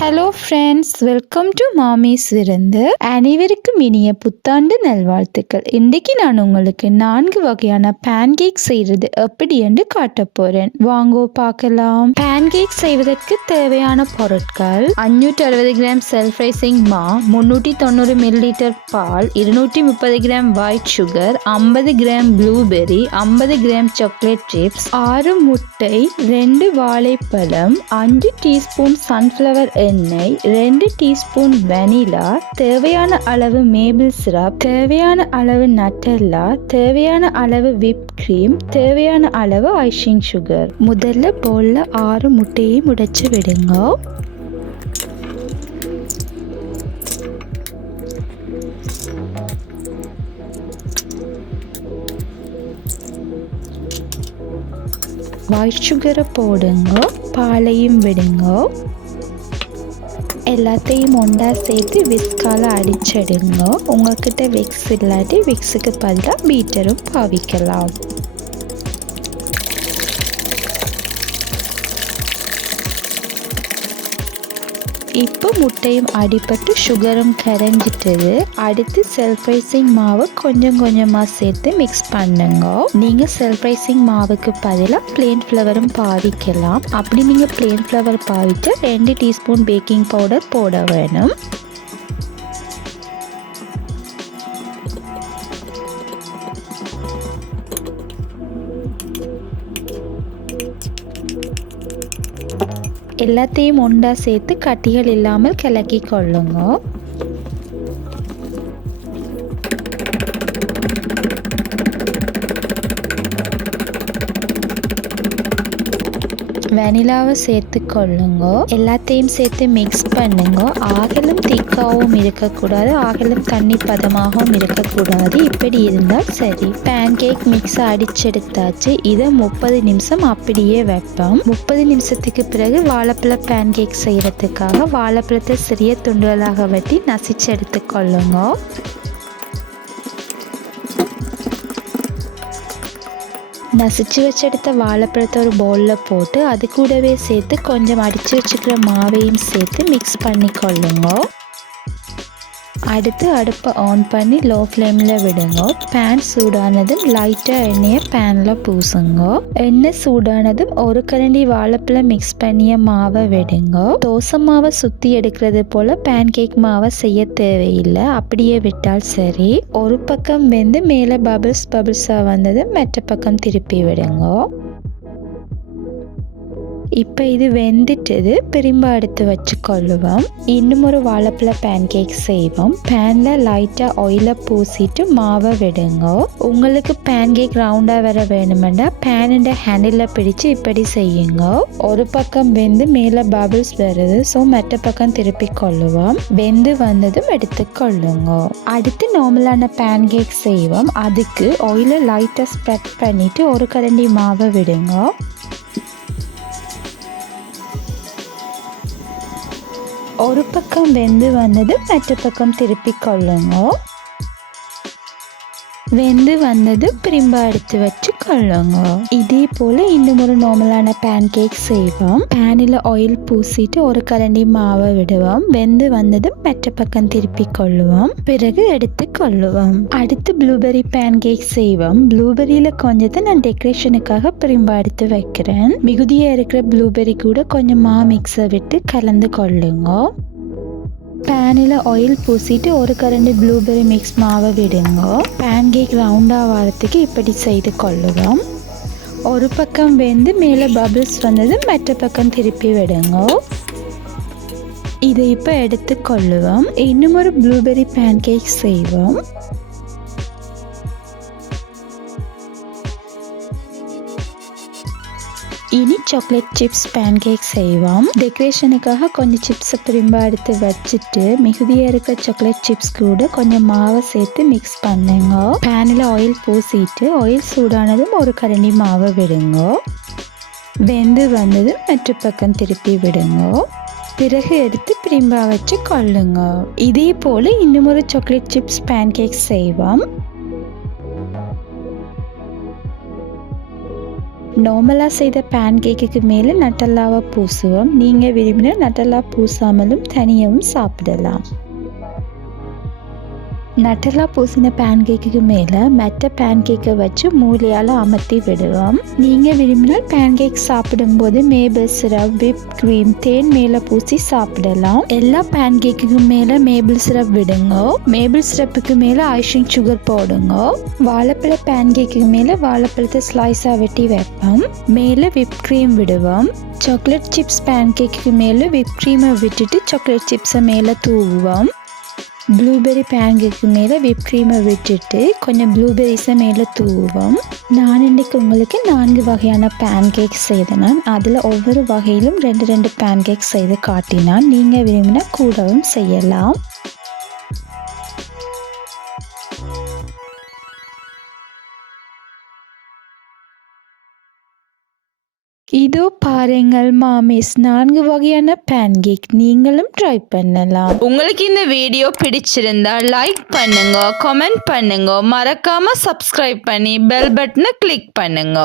Hello friends, welcome to மாமிஸ் விருந்து. அனைவருக்கும் இனிய புத்தாண்டு நல்வாழ்த்துக்கள். இன்றைக்கு நான் உங்களுக்கு 4 வகையான பேன்கேக் செய்கிறது எப்படி என்று காட்ட போறேன். வாங்கோ பார்க்கலாம். பேன்கேக் செய்வதற்கு தேவையான பொருட்கள்: 560 கிராம் செல்ஃப் ரைசிங் மா, 390 ml பால், 230 gram white sugar, 50 gram blueberry, 50 gram chocolate chips, 6 முட்டை, 2 வாழைப்பழம், 5 டீஸ்பூன் சன்ஃப்ளவர் எண்ணெய், 2 டீஸ்பூன் வெனிலா, தேவையான அளவு மேபிள் சிரப், தேவையான அளவு நட்டெல்லா, தேவையான அளவு விப் கிரீம், தேவையான அளவு ஐசிங் சுகர். முதல்ல பவுல்ல 6 முட்டையை உடைச்சு விடுங்க. ஒயிட் சுகரை போடுங்க, பாலையும் விடுங்க. எல்லாத்தையும் ஒன்றா சேர்த்து விஸ்கால அடிச்சிடுங்க. உங்கள்கிட்ட விக்ஸ் இல்லாட்டி விக்ஸுக்கு பதிலாக பீட்டரும் பாவிக்கலாம். இப்போ முட்டையும் அடிபட்டு சுகரும் கரைஞ்சிட்டது. அடுத்து செல்ஃப் ரைசிங் மாவு கொஞ்சம் கொஞ்சமாக சேர்த்து மிக்ஸ் பண்ணுங்க. நீங்கள் செல்ஃப் ரைசிங் மாவுக்கு பதிலாக பிளேன் ஃப்ளவரும் பாவிக்கலாம். அப்படி நீங்கள் பிளேன் ஃப்ளவர் பாவிச்சு 2 டீஸ்பூன் பேக்கிங் பவுடர் போட வேணும். எல்லாத்தையும் ஒன்றா சேர்த்து கட்டிகள் இல்லாமல் கலக்கி கொள்ளுங்க. வெனிலாவை சேர்த்து கொள்ளுங்க. எல்லாத்தையும் சேர்த்து மிக்ஸ் பண்ணுங்க. ஆகலும் திக்காவும் இருக்கக்கூடாது, ஆகலும் தண்ணி பதமாகவும் இருக்கக்கூடாது. இப்படி இருந்தால் சரி. பேன்கேக் மிக்ஸை அடிச்செடுத்தாச்சு. இதை 30 நிமிஷம் அப்படியே வைப்போம். 30 நிமிஷத்துக்கு பிறகு வாழைப்பழ பேன்கேக் செய்யறதுக்காக வாழைப்பழத்தை சிறிய துண்டுகளாக வெட்டி நசிச்சு எடுத்து கொள்ளுங்க. நசிச்சு வச்செடுத்த வாழைப்பழத்தை ஒரு பவுலில் போட்டு அது கூடவே சேர்த்து கொஞ்சம் அடித்து வச்சுக்கிற மாவையும் சேர்த்து மிக்ஸ் பண்ணி கொள்ளுங்க. அடுத்து அடுப்பை ஆன் பண்ணி லோ ஃப்ளேமில் விடுங்க. பேன் சூடானதும் லைட்டாக எண்ணெயை பேனில் பூசுங்க. எண்ணெய் சூடானதும் ஒரு கரண்டி வாழைப்பழம் மிக்ஸ் பண்ணிய மாவை விடுங்க. தோசை மாவை சுற்றி எடுக்கிறது போல் பேன்கேக் மாவை செய்ய தேவையில்லை, அப்படியே விட்டால் சரி. ஒரு பக்கம் வெந்து மேலே பபிள்ஸாக வந்ததும் மற்ற பக்கம் திருப்பி விடுங்க. இப்போ இது வெந்துட்டது. திரும்ப எடுத்து வச்சு கொள்ளுவோம். இன்னும் ஒரு வாழைப்பழ பேன்கேக் செய்வோம். பேனில் லைட்டாக ஆயிலை பூசிட்டு மாவை விடுங்க. உங்களுக்கு பேன்கேக் ரவுண்டாக வர வேணுமெண்டா பேனோட ஹேண்டில் பிடிச்சு இப்படி செய்யுங்க. ஒரு பக்கம் வெந்து மேலே பபிள்ஸ் வருது, ஸோ மற்ற பக்கம் திருப்பி கொள்ளுவோம். வெந்து வந்ததும் எடுத்து கொள்ளுங்க. அடுத்து நார்மலான பேன்கேக் செய்வோம். அதுக்கு ஆயிலை லைட்டாக ஸ்ப்ரெட் பண்ணிட்டு ஒரு கரண்டி மாவை விடுங்க. ஒரு பக்கம் வெந்து வந்தது மற்ற பக்கம் திருப்பி கொள்ளுங்க. வெந்து வந்தது திரும்ப எடுத்து வச்சு கொள்ளுங்க. இதே போல இன்னும் ஒரு நார்மலான பேன்கேக் செய்வோம். பேனில் ஆயில் பூசிட்டு ஒரு கரண்டி மாவை விடுவோம். வெந்து வந்தது மற்ற பக்கம் திருப்பி கொள்ளுவோம். பிறகு எடுத்து கொள்ளுவோம். அடுத்து ப்ளூபெர்ரி பேன்கேக் செய்வோம். ப்ளூபெர்ரியில கொஞ்சத்தை நான் டெக்கரேஷனுக்காக திரும்ப எடுத்து வைக்கிறேன். மிகுதியாக இருக்கிற ப்ளூபெர்ரி கூட கொஞ்சம் மா மிக்ஸை விட்டு கலந்து கொள்ளுங்க. பேனில் ஆயில் பூசிட்டு ஒரு கரண்டி ப்ளூபெர்ரி மிக்ஸ் மாவை விடுங்க. பேன்கேக் ரவுண்டாக வரத்துக்கு இப்படி செய்து கொள்ளுவோம். ஒரு பக்கம் வெந்து மேலே பபிள்ஸ் வந்தது மற்ற பக்கம் திருப்பி விடுங்க. இதை இப்போ எடுத்து கொள்ளுவோம். இன்னும் ஒரு ப்ளூபெர்ரி பேன்கேக் செய்வோம். இனி சாக்லேட் சிப்ஸ் பேன்கேக் செய்வோம். டெக்கரேஷனுக்காக கொஞ்சம் சிப்ஸை திரும்ப எடுத்து வச்சுட்டு மிகுதியாக இருக்க சாக்லேட் சிப்ஸ் கூட கொஞ்சம் மாவை சேர்த்து மிக்ஸ் பண்ணுங்க. பேனில் ஆயில் பூசிட்டு ஆயில் சூடானதும் ஒரு கரண்டி மாவை விடுங்க. வெந்து வந்ததும் மற்ற பக்கம் திருப்பி விடுங்க. பிறகு எடுத்து திரும்ப வச்சு கொள்ளுங்க. இதே போல் இன்னும் ஒரு சாக்லேட் சிப்ஸ் பேன்கேக் செய்வோம். நார்மலாக செய்த பேன் கேக்குக்கு மேலே நட்டல்லாவை பூசுவோம். நீங்கள் விரும்பினா நட்டல்லா பூசாமலும் தனியாகவும் சாப்பிடலாம். நட்டல்லா பூசின பேன் கேக்குக்கு மேலே மற்ற பேன் கேக்கை வச்சு மூலையால் அமர்த்தி விடுவோம். நீங்கள் விரும்பினால் பேன் கேக் சாப்பிடும்போது மேபிள் சிரப், விப் க்ரீம், தேன் மேலே பூசி சாப்பிடலாம். எல்லா பேன் கேக்குக்கு மேலே மேபிள் சிரப் விடுங்க. மேபிள் சிரப்புக்கு மேலே ஐசிங் சுகர் போடுங்க. வாழைப்பழ பேன் கேக்குக்கு மேலே வாழைப்பழத்தை ஸ்லைஸாக வெட்டி வைப்போம். மேலே விப் க்ரீம் விடுவோம். சாக்லேட் சிப்ஸ் பேன் கேக்குக்கு மேலே விப் க்ரீமை விட்டுட்டு சாக்லேட் சிப்ஸை மேலே தூவுவோம். ப்ளூபெர்ரி பேன்கேக்கு மேலே விப் க்ரீமை விட்டுட்டு கொஞ்சம் ப்ளூபெர்ரிஸை மேலே தூவோம். நான் இன்றைக்கு உங்களுக்கு 4 வகையான பேன்கேக் செய்தேன். அதில் ஒவ்வொரு வகையிலும் 2 பேன்கேக் செய்து காட்டினான். நீங்கள் விரும்பினா கூடவும் செய்யலாம். இதோ பாருங்கள் மாமிஸ், 4 வகையான பேன்கேக். நீங்களும் ட்ரை பண்ணலாம். உங்களுக்கு இந்த வீடியோ பிடிச்சிருந்தா லைக் பண்ணுங்க, கமெண்ட் பண்ணுங்க, மறக்காம சப்ஸ்கிரைப் பண்ணி பெல் பட்டனை கிளிக் பண்ணுங்க.